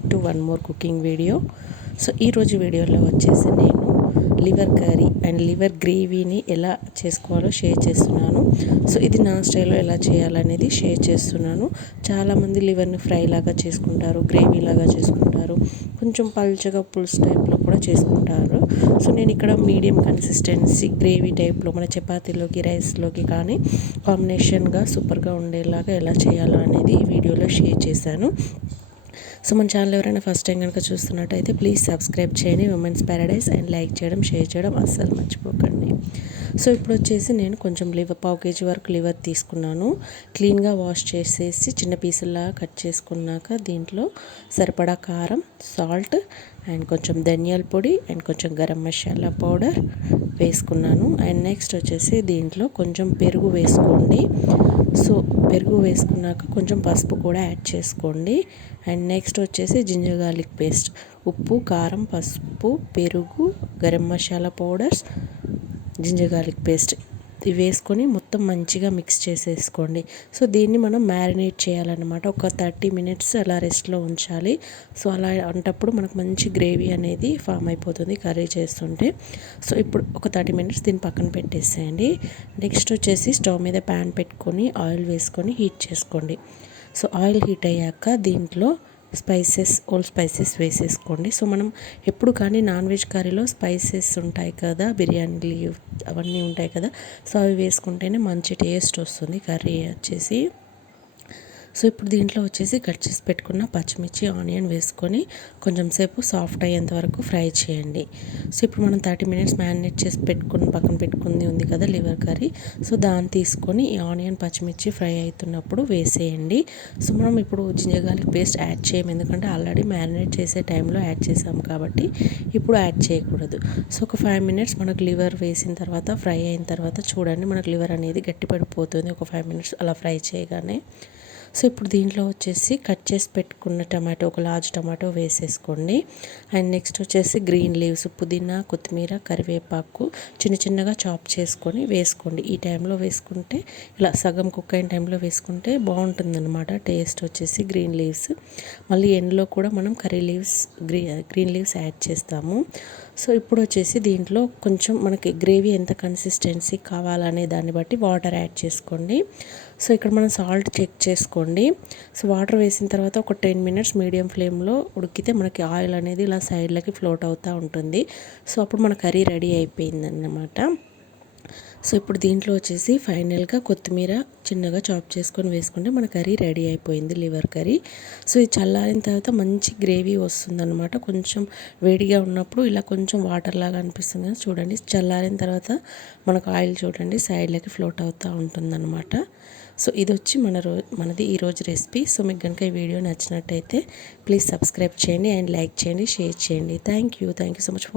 Back to one more cooking video. So ఈరోజు వీడియోలో వచ్చేసి నేను లివర్ కర్రీ అండ్ లివర్ గ్రేవీని ఎలా చేసుకోవాలో షేర్ చేస్తున్నాను. సో ఇది నా స్టైల్లో ఎలా చేయాలనేది షేర్ చేస్తున్నాను. చాలామంది లివర్ని ఫ్రై లాగా చేసుకుంటారు, గ్రేవీ లాగా చేసుకుంటారు, కొంచెం పల్చగా పులుసు టైప్లో కూడా చేసుకుంటారు. సో నేను ఇక్కడ మీడియం కన్సిస్టెన్సీ గ్రేవీ టైప్లో మన చపాతీలోకి రైస్లోకి కానీ కాంబినేషన్గా సూపర్గా ఉండేలాగా ఎలా చేయాలో అనేది ఈ వీడియోలో షేర్ చేశాను. సో మన ఛానల్ ఎవరైనా ఫస్ట్ టైం కనుక చూస్తున్నట్టయితే ప్లీజ్ సబ్స్క్రైబ్ చేయండి ఉమెన్స్ ప్యారడైజ్ అండ్ లైక్ చేయడం, షేర్ చేయడం అస్సలు మర్చిపోకండి. సో ఇప్పుడు వచ్చేసి నేను కొంచెం పావు కేజీ వరకు లివర్ తీసుకున్నాను. క్లీన్గా వాష్ చేసేసి చిన్న పీసుల్లా కట్ చేసుకున్నాక దీంట్లో సరిపడా కారం, సాల్ట్ అండ్ కొంచెం ధనియాల పొడి అండ్ కొంచెం గరం మసాలా పౌడర్ వేసుకున్నాను. అండ్ నెక్స్ట్ వచ్చేసి దీంట్లో కొంచెం పెరుగు వేసుకోండి. సో పెరుగు వేసుకున్నాక కొంచెం పసుపు కూడా యాడ్ చేసుకోండి. అండ్ నెక్స్ట్ వచ్చేసి జింజర్ గార్లిక్ పేస్ట్, ఉప్పు, కారం, పసుపు, పెరుగు, garam masala powders, ginger garlic paste ఇవి వేసుకొని మొత్తం మంచిగా మిక్స్ చేసేసుకోండి. సో దీన్ని మనం మ్యారినేట్ చేయాలన్నమాట. ఒక 30 మినిట్స్ అలా రెస్ట్లో ఉంచాలి. సో అలా అంటప్పుడు మనకు మంచి గ్రేవీ అనేది ఫామ్ అయిపోతుంది కర్రీ చేస్తుంటే. సో ఇప్పుడు ఒక 30 మినిట్స్ దీన్ని పక్కన పెట్టేసేయండి. నెక్స్ట్ వచ్చేసి స్టవ్ మీద ప్యాన్ పెట్టుకొని ఆయిల్ వేసుకొని హీట్ చేసుకోండి. సో ఆయిల్ హీట్ అయ్యాక దీంట్లో ఓల్ స్పైసెస్ వేసేసుకోండి. సో మనం ఎప్పుడు కానీ నాన్ వెజ్ కర్రీలో స్పైసెస్ ఉంటాయి కదా, బిర్యానీ లీవ్ అవన్నీ ఉంటాయి కదా, సో అవి వేసుకుంటేనే మంచి టేస్ట్ వస్తుంది కర్రీ వచ్చేసి. సో ఇప్పుడు దీంట్లో వచ్చేసి కట్ చేసి పెట్టుకున్న పచ్చిమిర్చి, ఆనియన్ వేసుకొని కొంచెం సేపు సాఫ్ట్ అయ్యేంత వరకు ఫ్రై చేయండి. సో ఇప్పుడు మనం 30 మినిట్స్ మ్యారినేట్ చేసి పక్కన పెట్టుకుంది ఉంది కదా లివర్ కర్రీ, సో దాన్ని తీసుకొని ఈ ఆనియన్, పచ్చిమిర్చి ఫ్రై అవుతున్నప్పుడు వేసేయండి. సో మనం ఇప్పుడు జింజర్ గార్లిక్ పేస్ట్ యాడ్ చేయము, ఎందుకంటే ఆల్రెడీ మ్యారినేట్ చేసే టైంలో యాడ్ చేసాము కాబట్టి ఇప్పుడు యాడ్ చేయకూడదు. సో ఒక 5 మినిట్స్ మనకు లివర్ వేసిన తర్వాత ఫ్రై అయిన తర్వాత చూడండి మనకు లివర్ అనేది గట్టిపడిపోతుంది ఒక 5 మినిట్స్ అలా ఫ్రై చేయగానే. సో ఇప్పుడు దీంట్లో వచ్చేసి కట్ చేసి పెట్టుకున్న టమాటో, ఒక లార్జ్ టమాటో వేసేసుకోండి. అండ్ నెక్స్ట్ వచ్చేసి గ్రీన్ లీవ్స్, పుదీనా, కొత్తిమీర, కరివేపాకు చిన్నగా చాప్ చేసుకొని వేసుకోండి. ఈ టైంలో వేసుకుంటే ఇలా సగం కుక్ అయిన టైంలో వేసుకుంటే బాగుంటుందన్నమాట టేస్ట్ వచ్చేసి. గ్రీన్ లీవ్స్ మళ్ళీ ఎండ్లో కూడా మనం గ్రీన్ లీవ్స్ యాడ్ చేస్తాము. సో ఇప్పుడు వచ్చేసి దీంట్లో కొంచెం మనకి గ్రేవీ ఎంత కన్సిస్టెన్సీ కావాలనే దాన్ని బట్టి వాటర్ యాడ్ చేసుకోండి. సో ఇక్కడ మనం సాల్ట్ చెక్ చేసుకోండి. సో వాటర్ వేసిన తర్వాత ఒక 10 మినిట్స్ మీడియం ఫ్లేమ్లో ఉడికితే మనకి ఆయిల్ అనేది ఇలా సైడ్లకి ఫ్లోట్ అవుతూ ఉంటుంది. సో అప్పుడు మన కర్రీ రెడీ అయిపోయిందన్నమాట. సో ఇప్పుడు దీంట్లో వచ్చేసి ఫైనల్గా కొత్తిమీర చిన్నగా చాప్ చేసుకొని వేసుకుంటే మన కర్రీ రెడీ అయిపోయింది, లివర్ కర్రీ. సో ఇది చల్లారిన తర్వాత మంచి గ్రేవీ వస్తుందన్నమాట. కొంచెం వేడిగా ఉన్నప్పుడు ఇలా కొంచెం వాటర్ లాగా అనిపిస్తుంది చూడండి. చల్లారిన తర్వాత మనకు ఆయిల్ చూడండి సైడ్లకి ఫ్లోట్ అవుతూ ఉంటుందన్నమాట. సో ఇది వచ్చి మనది ఈరోజు రెసిపీ. సో మీకు కనుక ఈ వీడియో నచ్చినట్టయితే ప్లీజ్ సబ్స్క్రైబ్ చేయండి అండ్ లైక్ చేయండి, షేర్ చేయండి. Thank you so much for